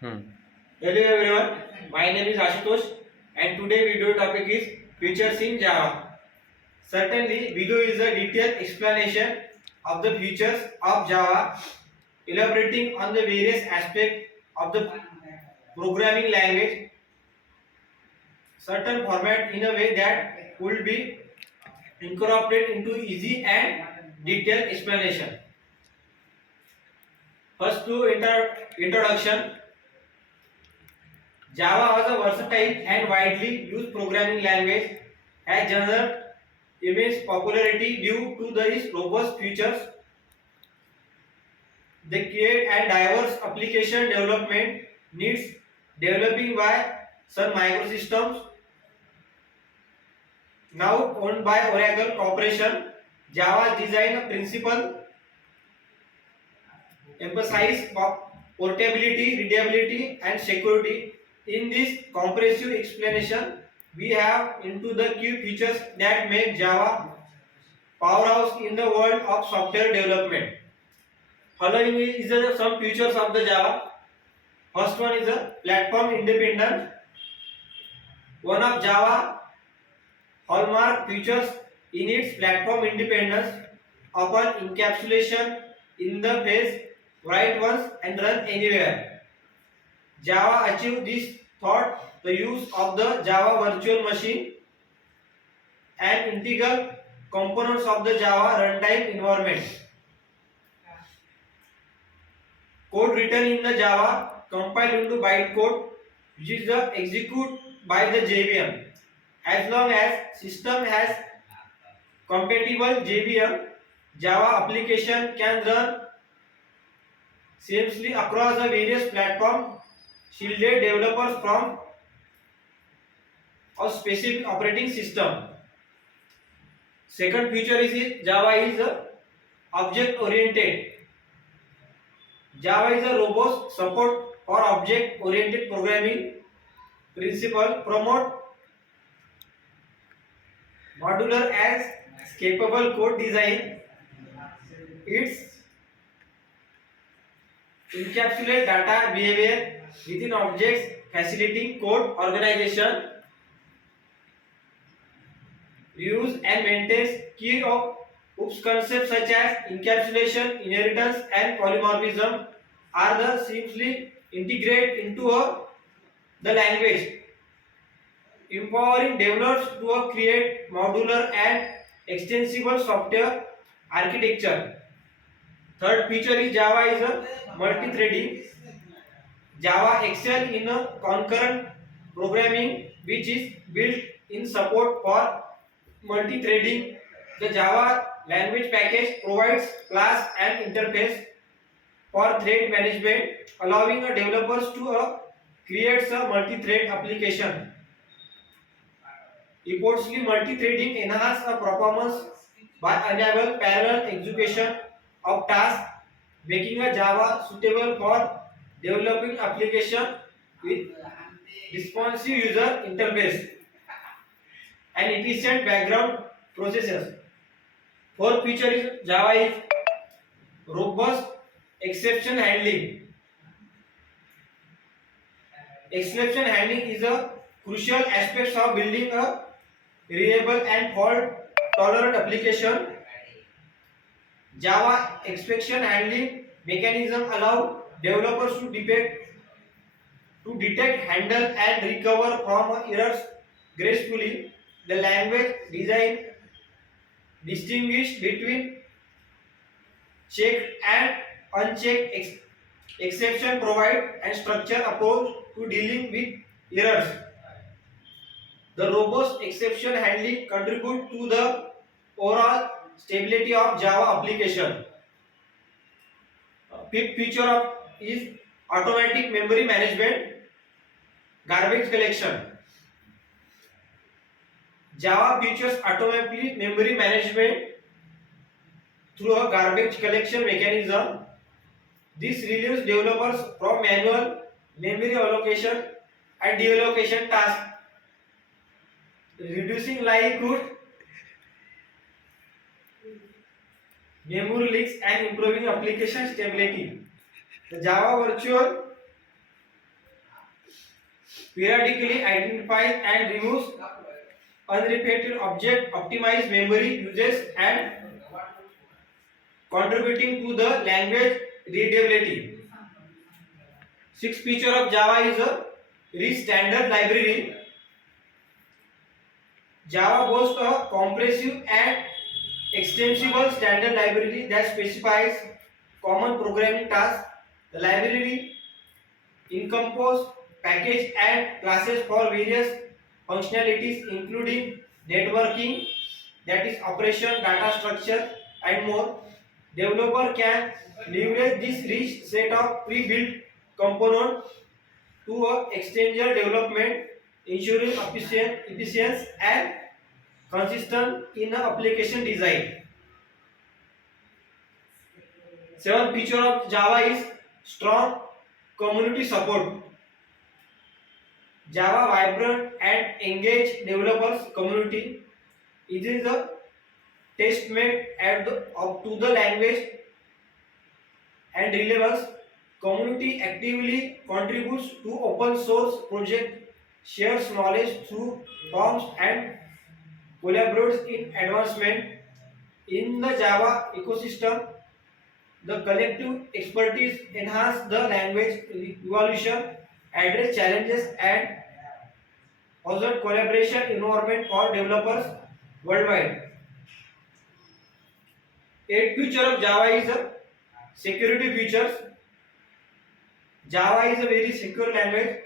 Hmm. Hello everyone, my name is Ashutosh and today video topic is features in Java. Certainly, video is a detailed explanation of the features of Java, elaborating on the various aspects of the programming language, certain format in a way that would be incorporated into easy and detailed explanation. First to introduction, Java was a versatile and widely used programming language, has garnered immense popularity due to its robust features, the create and diverse application development needs developing by Sun Microsystems, now owned by Oracle Corporation. Java's design principle emphasize portability, readability, and security. In this comprehensive explanation, we have into the key features that make Java powerhouse in the world of software development. Following is some features of the Java. First one is a platform independence. One of Java hallmark features in its platform independence upon encapsulation in the base, write once and run anywhere. Java achieved this through the use of the Java virtual machine and integral components of the Java runtime environment. Code written in the Java compiled into bytecode which is the execute by the JVM. As long as system has compatible JVM, Java application can run seamlessly across the various platforms, shielded developers from a specific operating system. Second feature is Java is object oriented. Java is a robust support for object oriented programming principle, promote modular as scalable code design. Its encapsulate data behavior within objects, facilitating code organization, reuse and maintains key of OOPS concepts such as encapsulation, inheritance, and polymorphism are the seamlessly integrated into the language, empowering developers to create modular and extensible software architecture. Third feature is Java is a multi-threading. Java excel in a concurrent programming which is built in support for multi-threading. The Java language package provides class and interface for thread management, allowing developers to create a multi-thread application. Reportedly, multi-threading enhances performance by enable parallel execution of tasks, making a Java suitable for developing application with responsive user interface and efficient background processes. Fourth feature is Java is robust exception handling. Exception handling is a crucial aspect of building a reliable and fault tolerant application. Java exception handling mechanism allow developers to detect, handle, and recover from errors gracefully. The language design distinguish between checked and unchecked exception, provide and structure approach to dealing with errors. The robust exception handling contribute to the overall stability of Java application. Fifth feature of is automatic memory management, garbage collection. Java features automatic memory management through a garbage collection mechanism. This relieves developers from manual memory allocation and deallocation tasks, reducing likelihood memory leaks and improving application stability. The Java virtual periodically identifies and removes unrepeated object, optimize memory uses, and contributing to the language readability. Sixth feature of Java is a rich standard library. Java boasts a comprehensive and extensible standard library that specifies common programming tasks. The library encompasses packages and classes for various functionalities including networking, that is operation, data structure, and more. Developer can leverage this rich set of pre-built components to extend development, ensuring efficiency and consistent in application design. Seventh feature of Java is strong community support. Java vibrant and engaged developers community. It is a testament to the language and relevance. Community actively contributes to open source project, shares knowledge through forums, and collaborates in advancement. In the Java ecosystem, the collective expertise enhance the language evolution, address challenges, and foster collaboration environment for developers worldwide. Eighth feature of Java is security features. Java is a very secure language.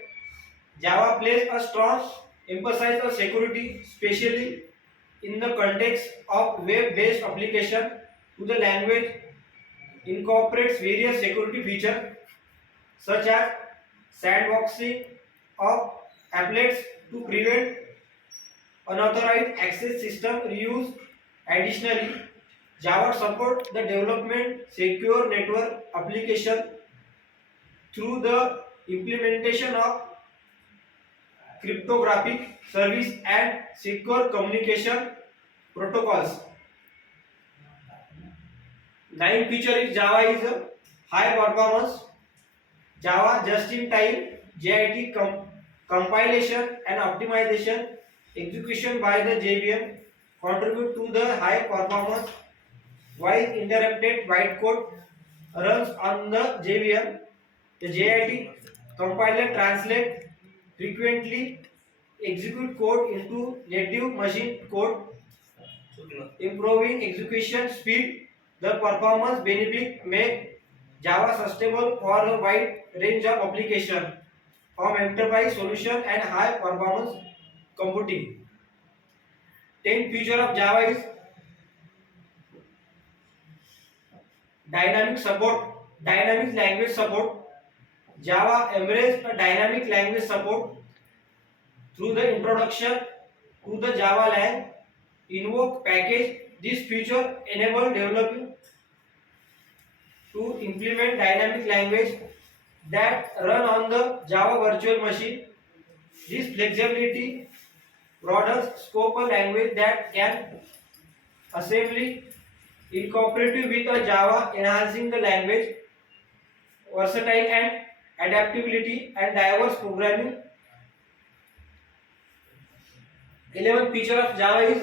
Java places a strong emphasis on security, especially in the context of web-based application. To the language incorporates various security features such as sandboxing of applets to prevent unauthorized access system reuse. Additionally, Java supports the development secure network application through the implementation of cryptographic service and secure communication protocols. Ninth feature is Java is a high performance. Java just-in-time JIT compilation and optimization execution by the JVM contribute to the high performance while interrupted bytecode runs on the JVM. The JIT compiler translates frequently execute code into native machine code, improving execution speed. The performance benefit make Java sustainable for a wide range of applications, from enterprise solution and high performance computing. 10th feature of Java is dynamic support, dynamic language support. Java embraces a dynamic language support through the introduction to the Java Lang invoke package. This feature enables developing to implement dynamic language that run on the Java virtual machine. This flexibility broadens scope of language that can assembly incorporated with a Java, enhancing the language versatile and adaptability and diverse programming. 11th feature of Java is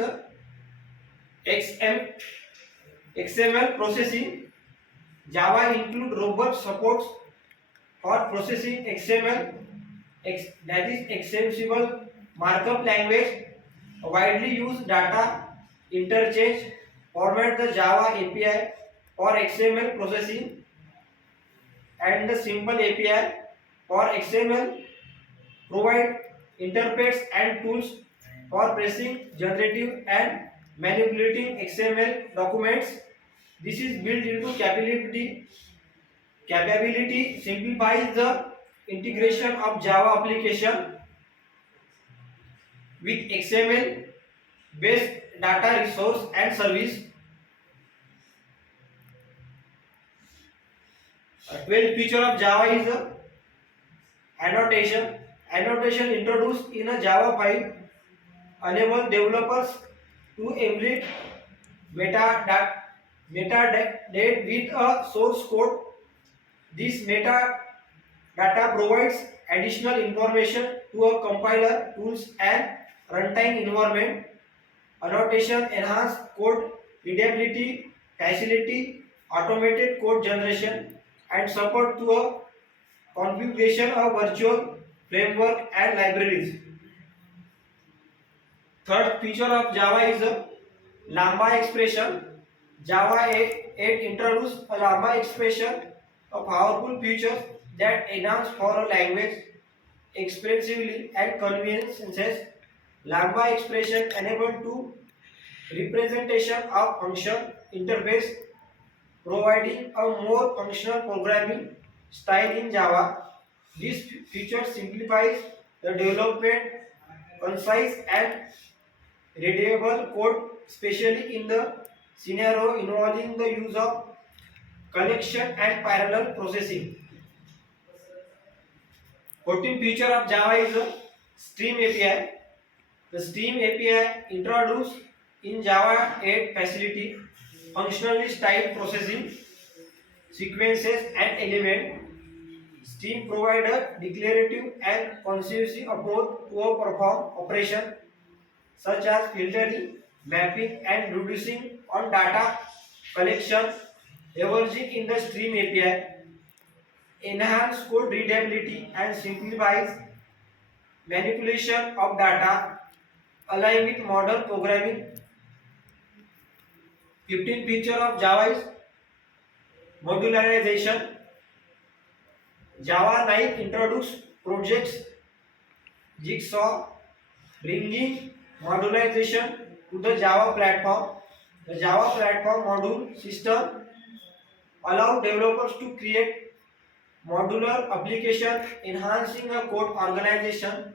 XML processing. Java include robust supports for processing XML, that is extensible markup language, widely used data interchange format. The Java API for XML processing and the simple API for XML provide interprets and tools for pressing, generating and manipulating XML documents. This is built into capability simplifies the integration of Java application with XML based data resource and service. 12th feature of Java is annotation. Annotation introduced in a Java file enable developers to embed metadata with a source code. This metadata provides additional information to a compiler, tools and runtime environment. Annotation enhance code readability, facility automated code generation, and support to a configuration of virtual framework and libraries. Third feature of Java is a Lamba expression. Java 8 introduced a Lamba expression, a powerful feature that enhance for a language expressively and conveniences. Lamba expression enable to representation of function interface, providing a more functional programming style in Java. This feature simplifies the development, concise and readable code, especially in the scenario involving the use of collection and parallel processing. 14th feature of Java is a Stream API. The Stream API introduced in Java 8 facility functionally styled processing sequences and element. Stream provider declarative and concise approach to perform operation such as filtering, mapping and reducing on data collection, leveraging in the Stream API, enhance code readability and simplifies manipulation of data, align with modern programming. 15th feature of Java is modularization. Java 9 introduced projects Jigsaw, bringing modularization to the Java platform. The Java platform module system allow developers to create modular application, enhancing a code organization,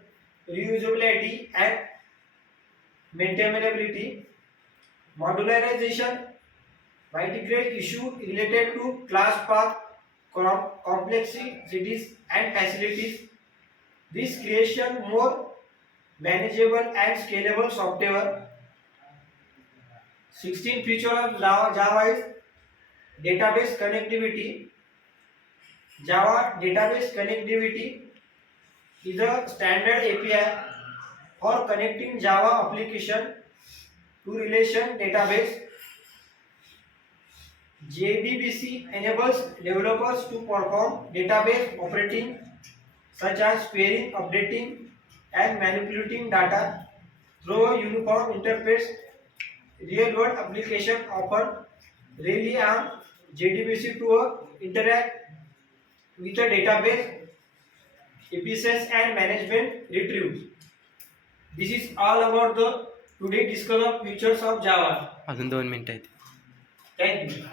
reusability and maintainability. Modularization mitigate issue related to class path, complexities and facilities. This creation more manageable and scalable software. 16th feature of Java is database connectivity. Java database connectivity is a standard API for connecting Java application to relation database. JDBC enables developers to perform database operating such as querying, updating and manipulating data through a uniform interface. Real-world application often rely on JDBC to interact with a database, efficiency and management retrieves. This is all about the today discover features of Java. अजून 2 मिनिटं आहेत. Thank you.